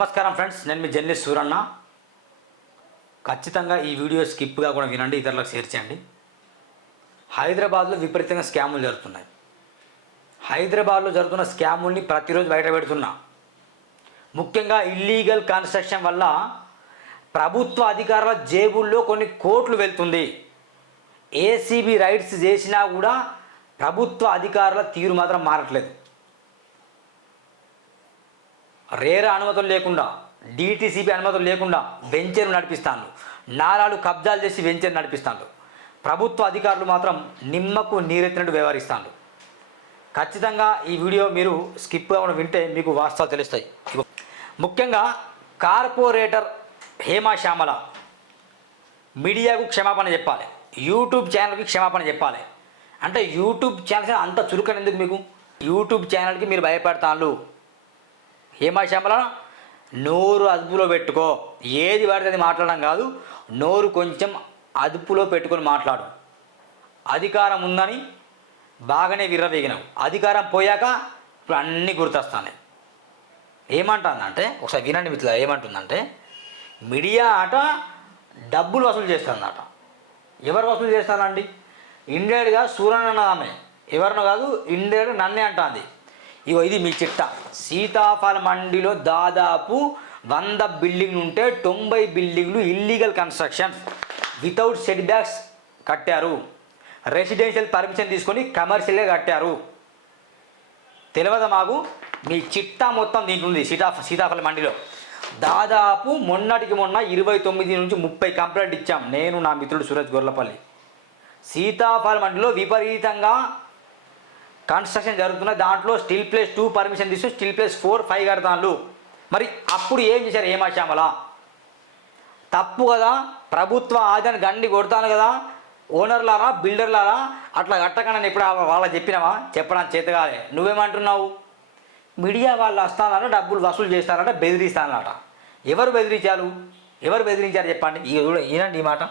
నమస్కారం ఫ్రెండ్స్, నేను మీ జర్నలిస్ట్ సూరన్న. ఖచ్చితంగా ఈ వీడియో స్కిప్గా కూడా వినండి, ఇతరులకు షేర్ చేయండి. హైదరాబాద్లో విపరీతంగా స్కాములు జరుగుతున్నాయి. హైదరాబాద్లో జరుగుతున్న స్కాముల్ని ప్రతిరోజు బయట పెడుతున్నా. ముఖ్యంగా ఇల్లీగల్ కన్స్ట్రక్షన్ వల్ల ప్రభుత్వ అధికారుల జేబుల్లో కొన్ని కోట్లు వెళ్తుంది. ఏసీబీ రైడ్స్ చేసినా కూడా ప్రభుత్వ అధికారుల తీరు మాత్రం మారట్లేదు. రేరా అనుమతులు లేకుండా, డిటిసిపి అనుమతులు లేకుండా వెంచర్లు నడిపిస్తాను, నాలాలు కబ్జాలు చేసి వెంచర్ నడిపిస్తాను. ప్రభుత్వ అధికారులు మాత్రం నిమ్మకు నీరెత్తినట్టు వ్యవహరిస్తాను. ఖచ్చితంగా ఈ వీడియో మీరు స్కిప్ అవ్వడం వింటే మీకు వాస్తవాలు తెలుస్తాయి. ముఖ్యంగా కార్పొరేటర్ హేమా శ్యామల మీడియాకు క్షమాపణ చెప్పాలి, యూట్యూబ్ ఛానల్కి క్షమాపణ చెప్పాలి. అంటే యూట్యూబ్ ఛానల్ అంత చురుకని ఎందుకు మీకు? యూట్యూబ్ ఛానల్కి మీరు భయపడతాను. హేమా శ్యామల నోరు అదుపులో పెట్టుకో. ఏది పడితే అది మాట్లాడడం కాదు, నోరు కొంచెం అదుపులో పెట్టుకొని మాట్లాడు. అధికారం ఉందని బాగానే విర్రవీగినావు, అధికారం పోయాక ఇప్పుడు అన్నీ గుర్తొస్తాయి. ఏమంటుందంటే ఒకసారి వినండి మిత్రులు, ఏమంటుందంటే మీడియా ఆట డబ్బులు వసూలు చేస్తుందట. ఎవరు వసూలు చేస్తారండి? ఇండైరెక్ట్గా సూరన్న ఆమె, ఎవరినో కాదు, ఇండైరెక్ట్గా నన్నే అంటుంది. ఇగో ఇది మీ చిట్ట. సీతాఫల మండిలో దాదాపు 100 బిల్డింగ్లు ఉంటే 90 బిల్డింగ్లు illegal construction without set backs కట్టారు. రెసిడెన్షియల్ పర్మిషన్ తీసుకొని కమర్షియల్గా కట్టారు. తెలియదా మాకు? మీ చిట్టా మొత్తం దీంట్లో ఉంది. సీతాఫల మండిలో దాదాపు మొన్నటికి మొన్న 29 నుంచి 30 కంప్లైంట్ ఇచ్చాం, నేను నా మిత్రుడు సూరజ్ గొర్లపల్లి. సీతాఫల మండిలో విపరీతంగా కన్స్ట్రక్షన్ జరుగుతున్న దాంట్లో స్టిల్ ప్లేస్ 2 పర్మిషన్ తీసుకుని స్టిల్ ప్లేస్ 4, 5 కడతాను. మరి అప్పుడు ఏం చేశారు హేమా శ్యామల? తప్పు కదా, ప్రభుత్వ ఆదాయాన్ని గండి కొడతాను కదా, ఓనర్లారా బిల్డర్లారా అట్లా కట్టకండి ఇప్పుడు వాళ్ళకి చెప్పినావా? చెప్పడానికి చేతగాలే. నువ్వేమంటున్నావు? మీడియా వాళ్ళు వస్తానట, డబ్బులు వసూలు చేస్తారట, బెదిరిస్తానట. ఎవరు బెదిరించారు చెప్పండి. ఇక కూడా ఈనండి ఈ మాట.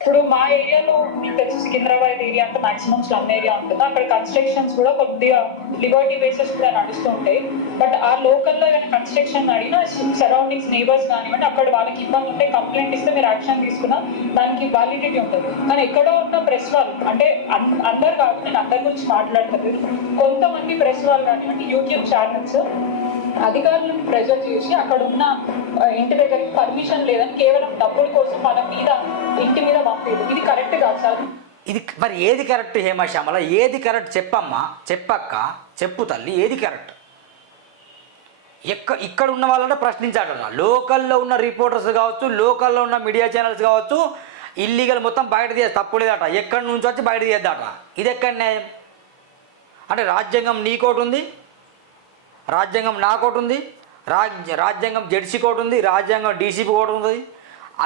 ఇప్పుడు మా ఏరియాలో మీకు తెలిసి సికింద్రాబాద్ ఏరియా అంటే మాక్సిమం స్లమ్ ఏరియా ఉంటుంది. అక్కడ కన్స్ట్రక్షన్స్ కూడా కొద్దిగా లిబర్టీ బేసెస్ కూడా నడుస్తూ ఉంటాయి. బట్ ఆ లోకల్లో ఏమైనా కన్స్ట్రక్షన్ అడిగినా సరౌండింగ్స్ నేబర్స్ కానివ్వండి, అక్కడ వాళ్ళకి ఇబ్బంది ఉంటే కంప్లైంట్ ఇస్తే మీరు యాక్షన్ తీసుకున్నా దానికి వ్యాలిడిటీ ఉంటుంది. కానీ ఎక్కడో ఉన్న ప్రెస్ వాళ్ళు, అంటే అందరు కాదు, నేను అందరి గురించి మాట్లాడుతుంది, కొంతమంది ప్రెస్ వాళ్ళు కానివ్వండి, యూట్యూబ్ ఛానల్స్ అధికారులను ప్రెజర్ చేసి అక్కడ ఉన్న ఇంటి దగ్గరికి పర్మిషన్ లేదని కేవలం డబ్బుల కోసం మన మీద ఇంటి మీద పంపేది. ఇది కరెక్ట్ కాదు సార్. ఇది మరి ఏది కరెక్ట్ హేమా శ్యామల? ఏది కరెక్ట్ చెప్పమ్మా, చెప్పక్క, చెప్పు తల్లి, ఏది కరెక్ట్? ఇక్కడ ఉన్న వాళ్ళంటే ప్రశ్నించాలన్న. లోకల్లో ఉన్న రిపోర్టర్స్ కావచ్చు, లోకల్లో ఉన్న మీడియా ఛానల్స్ కావచ్చు, ఇల్లీగల్ మొత్తం బయట తీయాలి, తప్పులేదట. ఎక్కడి నుంచి వచ్చి బయట తీయద్దట. ఇది ఎక్కడ న్యాయం? అంటే రాజ్యాంగం నీకోటి ఉంది, రాజ్యాంగం నాకోటి ఉంది, రాజ్యాంగం జెడ్సీ కోటి ఉంది, రాజ్యాంగం డీసీపీ కోటి ఉంది.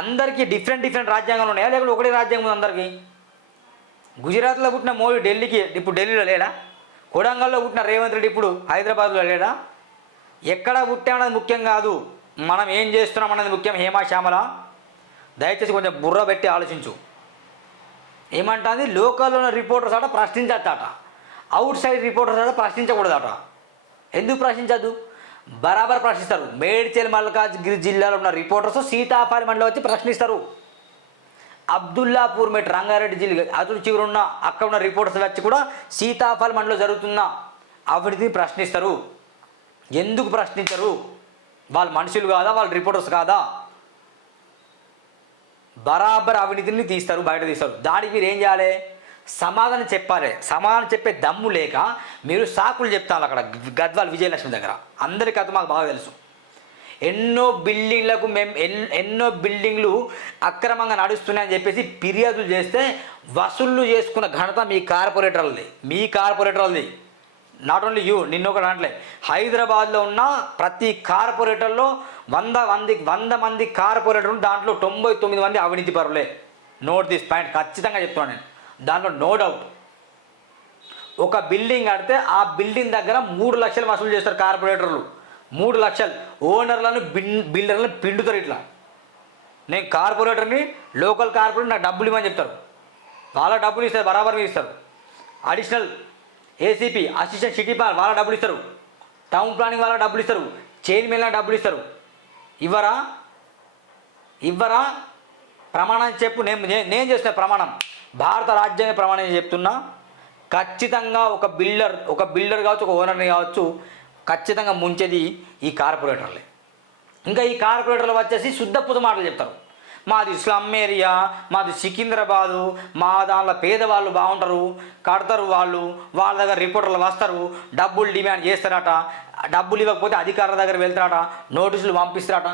అందరికీ డిఫరెంట్ రాజ్యాంగాలు ఉన్నాయా, లేకపోతే ఒకటే రాజ్యాంగం ఉంది అందరికీ? గుజరాత్లో పుట్టిన మోడీ ఇప్పుడు ఢిల్లీలో లేడా? కొడంగల్లో పుట్టిన రేవంత్ రెడ్డి ఇప్పుడు హైదరాబాద్లో లేడా? ఎక్కడ పుట్టామన్నది ముఖ్యం కాదు, మనం ఏం చేస్తున్నాం అన్నది ముఖ్యం. హేమా శ్యామల దయచేసి కొంచెం బుర్ర పెట్టి ఆలోచించు. ఏమంటుంది? లోకల్లో ఉన్న రిపోర్టర్స్ అట ప్రశ్నించద్దట, అవుట్ సైడ్ రిపోర్టర్స్ అట ప్రశ్నించకూడదట. ఎందుకు ప్రశ్నించద్దు? బరాబర్ ప్రశ్నిస్తారు. మేడ్చల్ మల్కాజ్గిరి జిల్లాలో ఉన్న రిపోర్టర్స్ సీతాఫల మండలిలో వచ్చి ప్రశ్నిస్తారు. అబ్దుల్లాపూర్ మెట్ రంగారెడ్డి జిల్లా అతడు చివరున్న అక్కడ ఉన్న రిపోర్టర్స్ వచ్చి కూడా సీతాఫల మండలిలో జరుగుతున్న అవినీతిని ప్రశ్నిస్తారు. ఎందుకు ప్రశ్నించరు? వాళ్ళు మనుషులు కాదా? వాళ్ళు రిపోర్టర్స్ కాదా? బరాబర్ అవినీతిని తీస్తారు, బయట తీస్తారు. దానికి మీరు ఏం చేయాలి? సమాధానం చెప్పాలి. సమాధానం చెప్పే దమ్ము లేక మీరు సాకులు చెప్తాను. అక్కడ గద్వాల్ విజయలక్ష్మి దగ్గర అందరికీ అది మాకు బాగా తెలుసు. ఎన్నో బిల్డింగ్లు అక్రమంగా నడుస్తున్నాయని చెప్పేసి ఫిర్యాదులు చేస్తే వసూళ్ళు చేసుకున్న ఘనత మీ కార్పొరేటర్లది. నాట్ ఓన్లీ యూ, నిన్నొకటి అంటే హైదరాబాద్లో ఉన్న ప్రతి కార్పొరేటర్లో 100 మంది కార్పొరేటర్లు, దాంట్లో 99 మంది అవినీతి పరులే. నోట్ దిస్ పాయింట్, ఖచ్చితంగా చెప్తున్నాను నేను. దాంట్లో నో డౌట్. ఒక బిల్డింగ్ కడితే ఆ బిల్డింగ్ దగ్గర 3 లక్షలు వసూలు చేస్తారు కార్పొరేటర్లు. 3 లక్షలు ఓనర్లను బిల్డర్లను పిండుతారు. ఇట్లా నేను కార్పొరేటర్ని, లోకల్ కార్పొరేటర్ నాకు డబ్బులు ఇవ్వమని చెప్తారు. వాళ్ళ డబ్బులు ఇస్తారు, బరాబర్ ఇస్తారు. Additional ACP, assistant city plan వాళ్ళ డబ్బులు ఇస్తారు. టౌన్ ప్లానింగ్ వాళ్ళ డబ్బులు ఇస్తారు. చైర్మన్ డబ్బులు ఇస్తారు. ఇవ్వరా ఇవ్వరా? ప్రమాణం చెప్పు. నేను చేసిన ప్రమాణం భారత రాజ్యాంగ ప్రమాణం చెప్తున్నా. ఖచ్చితంగా ఒక బిల్డర్ కావచ్చు, ఒక ఓనర్ని కావచ్చు, ఖచ్చితంగా ముంచేది ఈ కార్పొరేటర్లే. ఇంకా ఈ కార్పొరేటర్లు వచ్చేసి శుద్ధపుత మాటలు చెప్తారు. మాది స్లమ్ ఏరియా, మాది సికింద్రాబాదు, మా దానిలో పేదవాళ్ళు బాగుంటారు, కడతారు, వాళ్ళ దగ్గర రిపోర్టర్లు వస్తారు, డబ్బులు డిమాండ్ చేస్తారట, డబ్బులు ఇవ్వకపోతే అధికారుల దగ్గర వెళ్తారట, నోటీసులు పంపిస్తారట.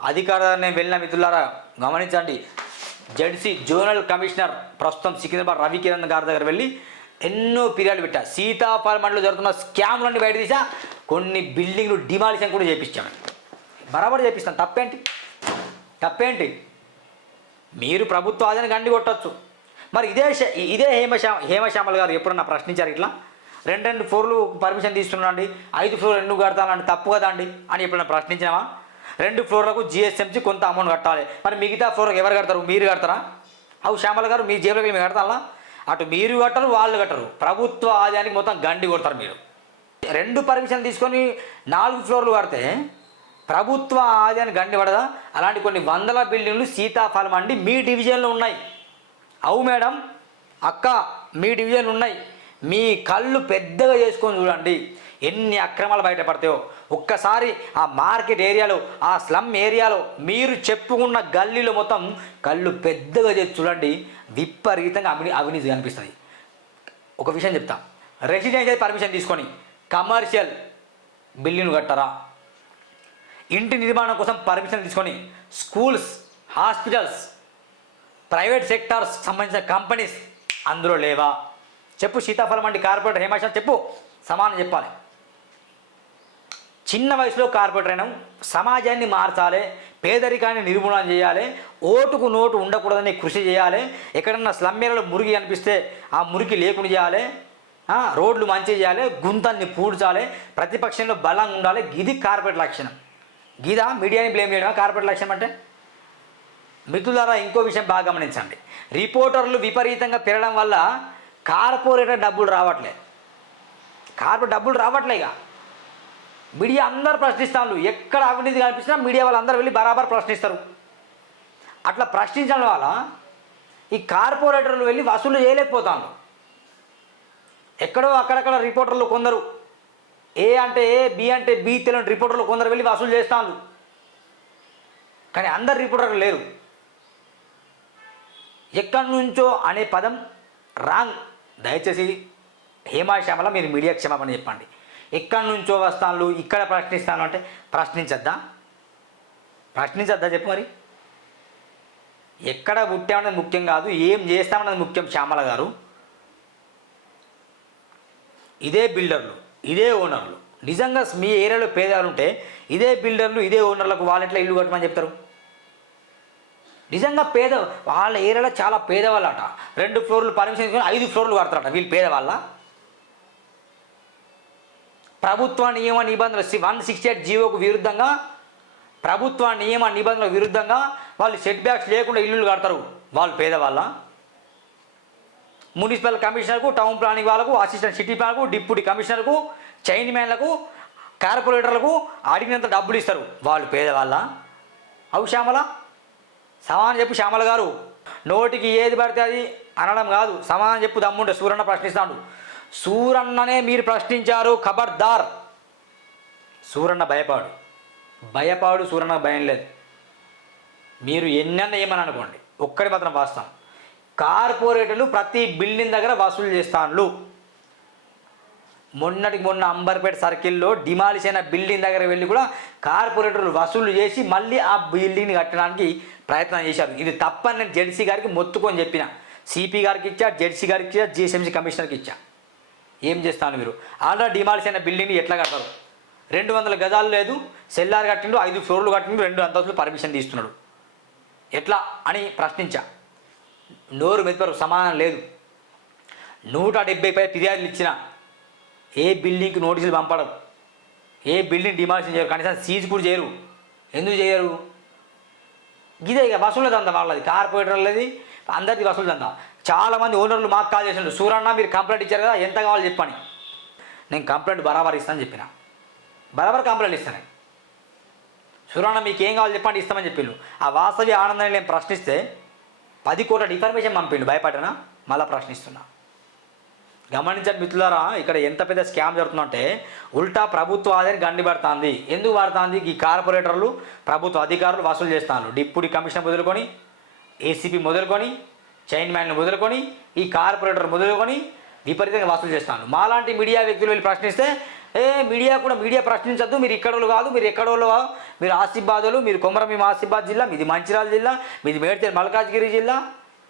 అధికారుల నేను వెళ్ళిన మిత్రులారా గమనించండి. జడ్సీ జోనల్ కమిషనర్ ప్రస్తుతం సికింద్రాబాద్ రవికిరణ్ గారి దగ్గర వెళ్ళి ఎన్నో ఫిర్యాదులు పెట్టా. సీతాఫల్ మండలిలో జరుగుతున్న స్కామ్లన్నీ బయట తీసా. కొన్ని బిల్డింగ్లు డిమాలిషన్ కూడా చేయించాను. బరాబర్ చేపిస్తాను. తప్పేంటి? మీరు ప్రభుత్వ ఆదాయాన్ని గండి కొట్టచ్చు. మరి ఇదే హేమశ్యామల్ గారు ఎప్పుడన్నా ప్రశ్నించారు ఇట్లా? 2 ఫ్లోర్లు పర్మిషన్ తీసుకున్నాండి, 5 ఫ్లోర్లు ఎందుకు కడతానండి, తప్పు కదా అండి అని ఎప్పుడన్నా ప్రశ్నించామా? 2 ఫ్లోర్లకు జిఎస్ఎంసీ కొంత అమౌంట్ కట్టాలి. మరి మిగతా ఫ్లోర్లకు ఎవరు కడతారు? మీరు కడతారా? అవు శ్యామల గారు, మీ జేబులోకి మీరు కడతారా? అటు మీరు కట్టరు, వాళ్ళు కట్టరు. ప్రభుత్వ ఆదాయానికి మొత్తం గండి కొడతారు మీరు. 2 పర్మిషన్ తీసుకొని 4 ఫ్లోర్లు కడితే ప్రభుత్వ ఆదాయాన్ని గండి పడదా? అలాంటి కొన్ని వందల బిల్డింగ్లు సీతాఫలం అండి మీ డివిజన్లో ఉన్నాయి. అవు మేడం, అక్క, మీ డివిజన్లు ఉన్నాయి. మీ కళ్ళు పెద్దగా చేసుకొని చూడండి ఎన్ని అక్రమాలు బయటపడతాయో. ఒక్కసారి ఆ మార్కెట్ ఏరియాలో, ఆ స్లమ్ ఏరియాలో మీరు చెప్పుకున్న గల్లీలో మొత్తం కళ్ళు పెద్దగా చేసి చూడండి, విపరీతంగా అవినీతి కనిపిస్తుంది. ఒక విషయం చెప్తా, రెసిడెన్షియల్ పర్మిషన్ తీసుకొని కమర్షియల్ బిల్డింగ్ కట్టరా? ఇంటి నిర్మాణం కోసం పర్మిషన్ తీసుకొని స్కూల్స్, హాస్పిటల్స్, ప్రైవేట్ సెక్టార్స్ సంబంధించిన కంపెనీస్ అందులో లేవా? చెప్పు. సీతాఫలం వంటి కార్పొరేటర్ హేమశ్యామల్ చెప్పు, సమానం చెప్పాలి. చిన్న వయసులో కార్పొరేటర్ అయినా సమాజాన్ని మార్చాలి, పేదరికాన్ని నిర్మూలన చేయాలి, ఓటుకు నోటు ఉండకూడదని కృషి చేయాలి, ఎక్కడన్నా స్లమ్ ఏరియాలో మురికి అనిపిస్తే ఆ మురికి లేకుండా చేయాలి, రోడ్లు మంచి చేయాలి, గుంతల్ని పూడ్చాలి, ప్రతిపక్షంలో బలంగా ఉండాలి. ఇది కార్పొరేట్ లక్షణం. గీదా మీడియాని బ్లేమ్ చేయడం కార్పొరేట్ లక్ష్యం అంటే? మిత్రులారా, ఇంకో విషయం బాగా గమనించండి. రిపోర్టర్లు విపరీతంగా పెరగడం వల్ల కార్పొరేటర్ డబ్బులు రావట్లే. ఇక మీడియా అందరూ ప్రశ్నిస్తారు. ఎక్కడ అవినీతి కనిపించినా మీడియా వాళ్ళందరూ వెళ్ళి బరాబర్ ప్రశ్నిస్తారు. అట్లా ప్రశ్నించడం వల్ల ఈ కార్పొరేటర్లు వెళ్ళి వసూలు చేయలేకపోతాను. ఎక్కడో అక్కడక్కడ రిపోర్టర్లు కొందరు, ఏ అంటే ఏ, బి అంటే బి తెలియని రిపోర్టర్లు కొందరు వెళ్ళి వసూలు చేస్తాను. కానీ అందరు రిపోర్టర్లు లేరు. ఎక్కడి నుంచో అనే పదం రాంగ్. దయచేసి హేమశ్యామల మీరు మీడియా క్షమాపణ చెప్పండి. ఎక్కడి నుంచో వస్తాను, ఇక్కడ ప్రశ్నిస్తాను అంటే ప్రశ్నించద్దా చెప్పు. మరి ఎక్కడ పుట్టామన్నది ముఖ్యం కాదు, ఏం చేస్తామన్నది ముఖ్యం. శ్యామల గారు, ఇదే బిల్డర్లు, ఇదే ఓనర్లు నిజంగా మీ ఏరియాలో పేదవాళ్ళు ఉంటే ఇదే బిల్డర్లు, ఇదే ఓనర్లకు వాళ్ళెట్లా ఇల్లు కట్టమని చెప్తారు? నిజంగా వాళ్ళ ఏరియాలో చాలా పేదవాళ్ళట. 2 ఫ్లోర్లు పర్మిషన్ తీసుకొని 5 ఫ్లోర్లు కడతారట. వీళ్ళు పేదవాళ్ళ? ప్రభుత్వ నియమ నిబంధనలు 168 జీవోకు విరుద్ధంగా, ప్రభుత్వ నియమ నిబంధనలకు విరుద్ధంగా వాళ్ళు సెట్ బ్యాక్స్ లేకుండా ఇల్లులు కడతారు. వాళ్ళు పేదవాళ్ళ? మున్సిపల్ కమిషనర్కు, టౌన్ ప్లానింగ్ వాళ్ళకు, అసిస్టెంట్ సిటీ ప్లాన్కు, డిప్యూటీ కమిషనర్కు, చైర్మన్లకు, కార్పొరేటర్లకు అడిగినంత డబ్బులు ఇస్తారు. వాళ్ళు పేదవాళ్ళ? అవు శ్యామల, సమానం చెప్పు. శ్యామల గారు, నోటికి ఏది పడితే అది అనడం కాదు, సమానం చెప్పు. దమ్ముంటే సూరన్న ప్రశ్నిస్తాడు. సూరన్ననే మీరు ప్రశ్నించారు, ఖబర్దార్. సూరన్న భయపాడు, సూరన్న భయం లేదు. మీరు ఎన్నన్నా ఏమని అనుకోండి, ఒక్కడి మాత్రం వాస్తాం. కార్పొరేటర్లు ప్రతి బిల్డింగ్ దగ్గర వసూలు చేస్తాను. మొన్న అంబర్పేట సర్కిల్లో డిమాలిష్ అయిన బిల్డింగ్ దగ్గర వెళ్ళి కూడా కార్పొరేటర్లు వసూలు చేసి మళ్ళీ ఆ బిల్డింగ్ని కట్టడానికి ప్రయత్నం చేశారు. ఇది తప్పని నేను జెడ్సీ గారికి మొత్తుకొని చెప్పిన. సిపి గారికి ఇచ్చా, జెడ్సీ గారికి ఇచ్చా, జిహెచ్ఎంసీ కమిషనర్కి ఇచ్చా. ఏం చేస్తాను? మీరు ఆల్రెడీ డిమాలిష్ అయిన బిల్డింగ్ని ఎట్లా కడతారు? 200 గజాలు లేదు, సెల్లార్ కట్టిండు, 5 ఫ్లోర్లు కట్టిండు, 2 అంతస్తులు పర్మిషన్ తీస్తున్నాడు. ఎట్లా అని ప్రశ్నించా. నోరు మెదపరు, సమాధానం లేదు. 170 పై ఫిర్యాదులు ఇచ్చిన ఏ బిల్డింగ్కి నోటీసులు పంపడం, ఏ బిల్డింగ్ డిమాలిషన్ చేయరు, కనీసం సీజ్ కూడా చేయరు. ఎందుకు చేయరు? ఇదే ఇక వసూలు దందా వాళ్ళది, కార్పొరేటర్లది, అందరిది వసూలు దందా. చాలామంది ఓనర్లు మాకు కాల్ చేసినారు, సూరన్న మీరు కంప్లైంట్ ఇచ్చారు కదా, ఎంత కావాలో చెప్పని. నేను కంప్లైంట్ బరాబర్ ఇస్తానని చెప్పిన. బరాబర్ కంప్లైంట్ ఇస్తాను. సురాణ మీకు ఏం కావాలి చెప్పండి ఇస్తామని చెప్పిండు. ఆ వాసవి ఆనందాన్ని నేను ప్రశ్నిస్తే 10 కోట్ల ఇన్ఫర్మేషన్ పంపిండు. భయపడనా? మళ్ళీ ప్రశ్నిస్తున్నా. గమనించండి మిత్రులారా, ఇక్కడ ఎంత పెద్ద స్కామ్ జరుగుతుందంటే ఉల్టా ప్రభుత్వ ఆదాయాన్ని గండి పడుతుంది. ఎందుకు పడుతుంది? ఈ కార్పొరేటర్లు ప్రభుత్వ అధికారులు వసూలు చేస్తున్నారు. డిప్యూటీ కమిషనర్ మొదలుకొని, ఏసీపీ మొదలుకొని, చైర్మన్లు మొదలుకొని, ఈ కార్పొరేటర్ మొదలుకొని విపరీతంగా వసూలు చేస్తాను. మాలాంటి మీడియా వ్యక్తులు వెళ్ళి ప్రశ్నిస్తే మీడియా ప్రశ్నించద్దు, మీరు ఇక్కడోళ్ళు కాదు, మీరు ఎక్కడోళ్ళు, మీరు ఆసిఫాబాదులు, మీరు కొమరంభీం ఆసిఫాబాద్ జిల్లా, మీది మంచిర్యాల జిల్లా, మీది మేడ్చల్ మల్కాజ్గిరి జిల్లా,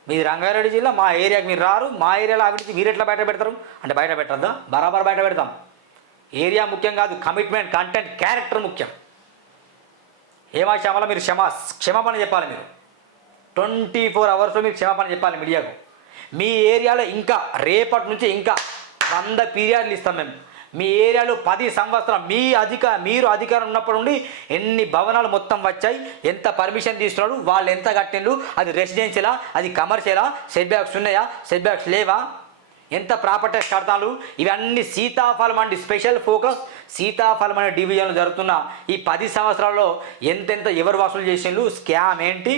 మీది రంగారెడ్డి జిల్లా, మా ఏరియాకి మీరు రారు, మా ఏరియాలో అవినీతి మీరు ఎట్లా బయట పెడతారు అంటే బయట పెట్టద్దా? బరాబర్ బయట పెడతాం. ఏరియా ముఖ్యం కాదు, కమిట్మెంట్, కంటెంట్, క్యారెక్టర్ ముఖ్యం. శ్యామల మీరు క్షమాపణ చెప్పాలి. మీరు 24 అవర్స్లో మీరు క్షమాపణ చెప్పాలి మీడియాకు. మీ ఏరియాలో ఇంకా రేపటి నుంచి ఇంకా 100 పీరియడ్లు ఇస్తాం మేము. మీ ఏరియాలో 10 సంవత్సరాలు మీరు అధికారం ఉన్నప్పటి నుండి ఎన్ని భవనాలు మొత్తం వచ్చాయి, ఎంత పర్మిషన్ తీసుకున్నాడు, వాళ్ళు ఎంత కట్టిండు, అది రెసిడెన్షియలా, అది కమర్షియలా, సెట్ బ్యాక్స్ ఉన్నాయా, సెట్ బ్యాక్స్ లేవా, ఎంత ప్రాపర్టీస్ కడతాను, ఇవన్నీ సీతాఫలం అండి. స్పెషల్ ఫోకస్ సీతాఫలం అనే డివిజన్లో జరుగుతున్న ఈ 10 సంవత్సరాల్లో ఎంతెంత ఎవరు వసూలు చేసిండ్రు, స్కామ్ ఏంటి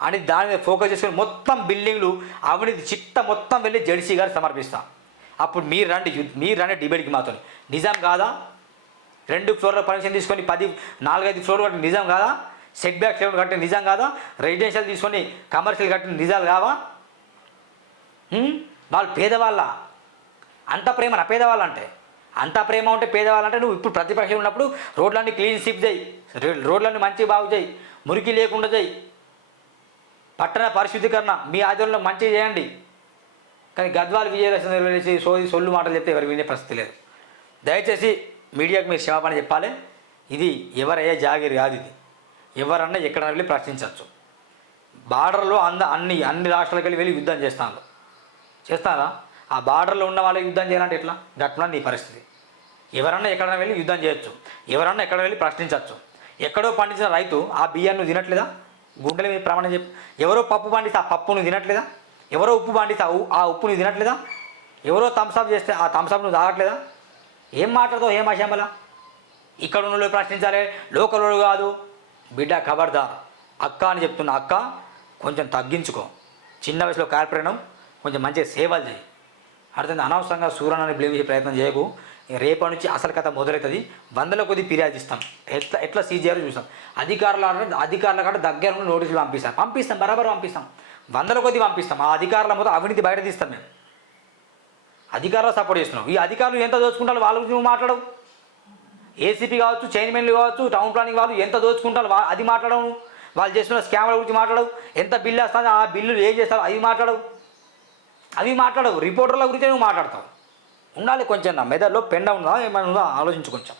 అని దాని మీద ఫోకస్ చేసుకుని మొత్తం బిల్డింగ్లు అవినీతి చిట్ట మొత్తం వెళ్ళి జడ్సీ గారు సమర్పిస్తాం. అప్పుడు మీరు రండి డిబేట్కి మాతో. నిజం కాదా? 2 ఫ్లోర్ల పర్మిషన్ తీసుకొని 4-5 ఫ్లోర్లు కట్టిన నిజం కాదా? సెట్ బ్యాక్స్ కట్టిన నిజం కాదా? రెసిడెన్షియల్ తీసుకొని కమర్షియల్ కట్టిన నిజాలు కావా? వాళ్ళు పేదవాళ్ళ అంత ప్రేమ నా పేదవాళ్ళంటే అంత ప్రేమ ఉంటే పేదవాళ్ళంటే నువ్వు ఇప్పుడు ప్రతిపక్షంలో ఉన్నప్పుడు రోడ్లన్నీ క్లీన్ స్వీప్ చేయి, రోడ్లన్నీ మంచి బాగు చేయి, మురికి లేకుండా చేయి, పట్టణ పరిశుద్ధీకరణ మీ ఆధ్వర్యంలో మంచిగా చేయండి. కానీ గద్వాల విజయలక్ష్మి నిర్వహించి సొల్లు మాటలు చెప్తే ఎవరు వినే పరిస్థితి లేదు. దయచేసి మీడియాకు మీరు క్షమాపణ చెప్పాలి. ఇది ఎవరయ్యే జాగిరి కాదు. ఇది ఎవరన్నా ఎక్కడన్నా వెళ్ళి ప్రశ్నించవచ్చు. బార్డర్లో అన్ని రాష్ట్రాలకు వెళ్ళి యుద్ధం చేస్తారా? ఆ బార్డర్లో ఉన్న వాళ్ళకి యుద్ధం చేయాలంటే ఎట్లా? గట్లా నీ పరిస్థితి. ఎవరన్నా ఎక్కడైనా వెళ్ళి యుద్ధం చేయొచ్చు, ఎవరన్నా ఎక్కడ వెళ్ళి ప్రశ్నించవచ్చు. ఎక్కడో పండించిన రైతు ఆ బియ్యాన్ని తినట్లేదా? గుండెల మీద ప్రమాణం చెప్పి. ఎవరో పప్పు పండిస్తే ఆ పప్పును తినట్లేదా? ఎవరో ఉప్పు పండిస్తే ఆ ఉప్పుని తినట్లేదా? ఎవరో థమ్స్అప్ చేస్తే ఆ థమ్స్అప్ నువ్వు తాగట్లేదా? ఏం మాట్లాడతావు? ఏం శ్యామల? ఇక్కడ ఉన్న ప్రశ్నించాలి, లోకల్ కాదు. బిడ్డ ఖబర్దార్, అక్క అని చెప్తున్నా, అక్క కొంచెం తగ్గించుకో. చిన్న వయసులో కార్పొరేట్ కొంచెం మంచిగా సేవలు చేయి. అర్థం అనవసరంగా సూర్యనాన్ని బ్లేమ్ చేసే ప్రయత్నం చేయకు. రేపటి నుంచి అసలు కథ మొదలవుతుంది. 100ల కొద్ది ఫిర్యాదు ఇస్తాం. ఎట్లా సీజ్ చేయాలో చూస్తాం. అధికారుల కంటే దగ్గర నుండి నోటీసులు పంపిస్తాం, బరాబర్ పంపిస్తాం. 100ల కొద్ది పంపిస్తాం. ఆ అధికారుల మొత్తం అవినీతి బయట తీస్తాం. మేము అధికారులు సపోర్ట్ చేస్తున్నాం. ఈ అధికారులు ఎంత దోచుకుంటారో వాళ్ళ గురించి నువ్వు మాట్లాడవు. ఏసీపీ కావచ్చు, చైర్మన్లు కావచ్చు, టౌన్ ప్లానింగ్ వాళ్ళు ఎంత దోచుకుంటారో అది మాట్లాడవు. వాళ్ళు చేస్తున్న స్కామ్ల గురించి మాట్లాడవు. ఎంత బిల్లు వస్తుందో ఆ బిల్లులు ఏం చేస్తారో అవి మాట్లాడవు. రిపోర్టర్ల గురించి నువ్వు మాట్లాడతావు. ఉండాలి కొంచెం. నా మెదడులో పెండ ఉందా ఏమైనా ఉందా ఆలోచించు కొంచెం.